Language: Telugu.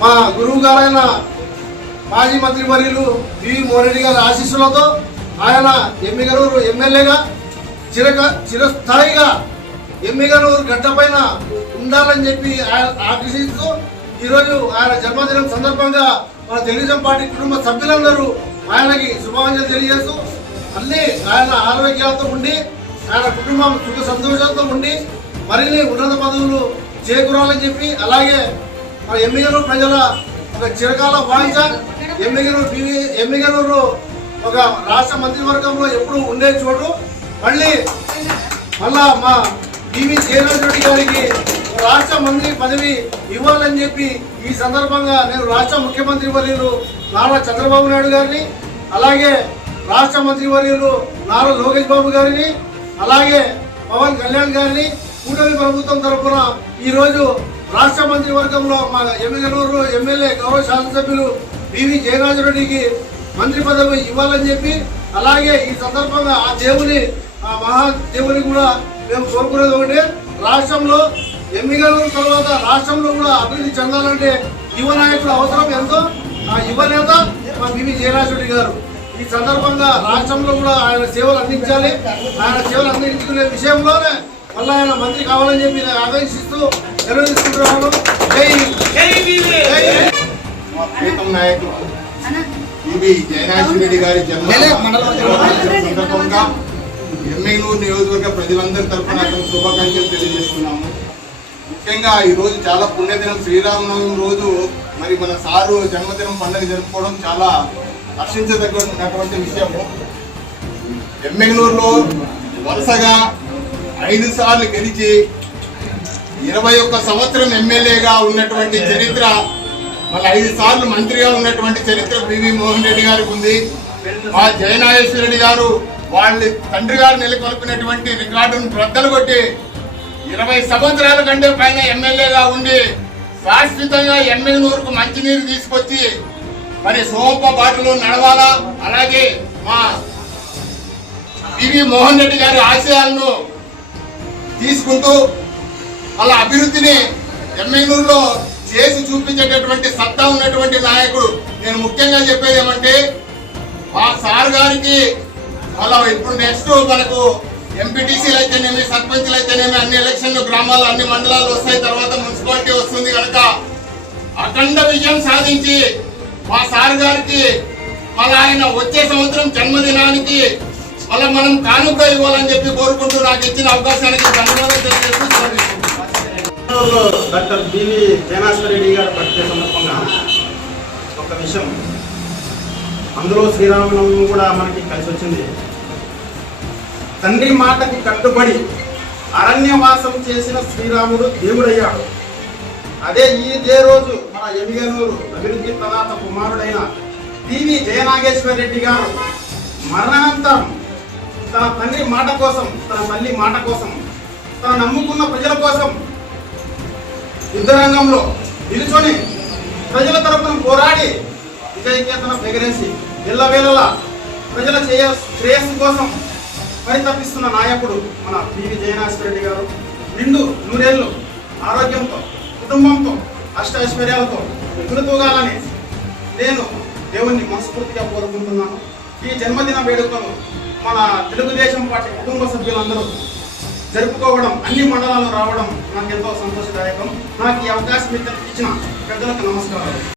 మా గురువు గారైన మాజీ మంత్రి వర్యులు పివి మోరెడ్డి గారి ఆశీస్సులతో ఆయన ఎమ్మిగనూరు ఎమ్మెల్యేగా చిరక చిరస్థాయిగా ఎమ్మిగనూరు గడ్డపైన ఉండాలని చెప్పి ఆయన ఆకర్షిస్తూ ఈరోజు ఆయన జన్మదినం సందర్భంగా మన తెలుగుదేశం పార్టీ కుటుంబ సభ్యులందరూ ఆయనకి శుభాకాంక్షలు తెలియజేస్తూ అన్ని ఆయన ఆరోగ్యాలతో ఉండి ఆయన కుటుంబం సుఖ సంతోషాలతో ఉండి మరిన్ని ఉన్నత పదవులు చేకూరాలని చెప్పి అలాగే మన ఎమ్మిగనూరు ప్రజల ఒక చిరకాల వాంఛ. ఎమ్మిగనూరు పివి ఎమ్మిగనూరు ఒక రాష్ట్ర మంత్రివర్గంలో ఎప్పుడు ఉండే చోటు. మళ్ళీ మళ్ళా మా టీవీ జయరాజ్ రెడ్డి గారికి రాష్ట్ర మంత్రి పదవి ఇవ్వాలని చెప్పి ఈ సందర్భంగా నేను రాష్ట్ర ముఖ్యమంత్రి వర్యులు నారా చంద్రబాబు నాయుడు గారిని అలాగే రాష్ట్ర మంత్రి వర్యులు నారా లోకేష్ బాబు గారిని అలాగే పవన్ కళ్యాణ్ గారిని కూటమి ప్రభుత్వం తరఫున ఈరోజు రాష్ట్ర మంత్రి వర్గంలో మా ఎమ్మెగనూరు ఎమ్మెల్యే గౌరవ శాసనసభ్యులు పివి జయరాజరెడ్డికి మంత్రి పదవి ఇవ్వాలని చెప్పి అలాగే ఈ సందర్భంగా ఆ దేవుని ఆ మహాదేవుని కూడా మేము కోరుకునేది ఒకటి రాష్ట్రంలో ఎమ్మిగనూరు తర్వాత రాష్ట్రంలో కూడా అభివృద్ధి చెందాలంటే యువ నాయకుల అవసరం ఎంతో. ఆ యువ నేత మా పివి జయరాజరెడ్డి గారు. ఈ సందర్భంగా రాష్ట్రంలో కూడా ఆయన సేవలు అందించాలి. ఆయన సేవలు అందించుకునే విషయంలోనే మళ్ళీ ఆయన మంత్రి కావాలని చెప్పి ఆదేశిస్తూ నిర్వహిస్తున్నాను జై జై మా ప్రీతం నాయకులు ఇది జయనాథ్ రెడ్డి గారి జన్మ జన్మదిన సందర్భంగా ఎమ్మెల్యూరు నియోజకవర్గ ప్రజలందరి తరఫున అతను శుభాకాంక్షలు తెలియజేస్తున్నాము. ముఖ్యంగా ఈ రోజు చాలా పుణ్యదినం శ్రీరామనవమి రోజు. మరి మన సారు జన్మదినం పండుగ జరుపుకోవడం చాలా హర్షించదగినటువంటి విషయము. ఎమ్మెల్యూరులో వరుసగా ఐదు సార్లు గెలిచి ఇరవై ఒక్క సంవత్సరం ఎమ్మెల్యేగా ఉన్నటువంటి చరిత్ర మళ్ళీ ఐదు సార్లు మంత్రిగా ఉన్నటువంటి చరిత్ర పివి మోహన్ రెడ్డి గారికి ఉంది. మా జయనాగేశ్వర రెడ్డి గారు వాళ్ళ తండ్రి గారు నెలకొల్పినటువంటి రికార్డును రద్దలు కొట్టి ఇరవై సంవత్సరాల కంటే పైన ఎమ్మెల్యేగా ఉండి శాశ్వతంగా ఎమ్మెల్యేనూరుకు మంచినీరు తీసుకొచ్చి మరి సోంప బాటలో నడవాలా? అలాగే మా పివి మోహన్ రెడ్డి గారి ఆశయాలను తీసుకుంటూ అలా అభివృద్ధిని ఎమ్మెల్యూరులో చేసి చూపించేటటువంటి సత్తా ఉన్నటువంటి నాయకుడు. నేను ముఖ్యంగా చెప్పేది ఏమంటే మా సార్ గారికి అలా ఇప్పుడు నెక్స్ట్ మనకు ఎంపీటీసీలు అయితేనేమి సర్పంచ్లు అయితేనేమి అన్ని ఎలక్షన్లు గ్రామాలు అన్ని మండలాలు వస్తాయి తర్వాత మున్సిపాలిటీ వస్తుంది కనుక అఖండ విజయం సాధించి మా సార్ గారికి మళ్ళీ ఆయన వచ్చే సంవత్సరం జన్మదినానికి వాళ్ళ మనం కానుక ఇవ్వాలని చెప్పి కోరుకుంటూ నాకు ఇచ్చిన అవకాశానికి ధన్యవాదాలు తెలియజేస్తూ డాక్టర్ బివి జయనాశ్వర రెడ్డి గారి బర్త్డే సందర్భంగా ఒక విషయం. అందులో శ్రీరామనవమి కూడా మనకి కలిసి వచ్చింది. తండ్రి మాటకి కట్టుబడి అరణ్యవాసం చేసిన శ్రీరాముడు దేవుడయ్యాడు. అదే ఇదే రోజు మన ఎమిగనూరు అభివృద్ధి ప్రదాత కుమారుడైన పివి జయనాగేశ్వర రెడ్డి గారు మరణానంతరం తన తండ్రి మాట కోసం తన తల్లి మాట కోసం తన నమ్ముకున్న ప్రజల కోసం యుద్ధరంగంలో నిలుచొని ప్రజల తరపున పోరాడి విజయకేతన బెగరేసి ఎల్లవేళలా ప్రజల చేయ శ్రేయస్సు కోసం పరితపిస్తున్న నాయకుడు మన పివి జయనాథ్ రెడ్డి గారు. నిండు నూరేళ్ళు ఆరోగ్యంతో కుటుంబంతో అష్ట ఐశ్వర్యాలతో గురుతూగాలని నేను దేవుణ్ణి మనస్ఫూర్తిగా కోరుకుంటున్నాను. ఈ జన్మదిన వేడుకను మన తెలుగుదేశం పార్టీ కుటుంబ సభ్యులందరూ జరుపుకోవడం అన్ని మండలాలు రావడం నాకు ఎంతో సంతోషదాయకం. నాకు ఈ అవకాశం ఇచ్చిన పెద్దలకు నమస్కారాలు.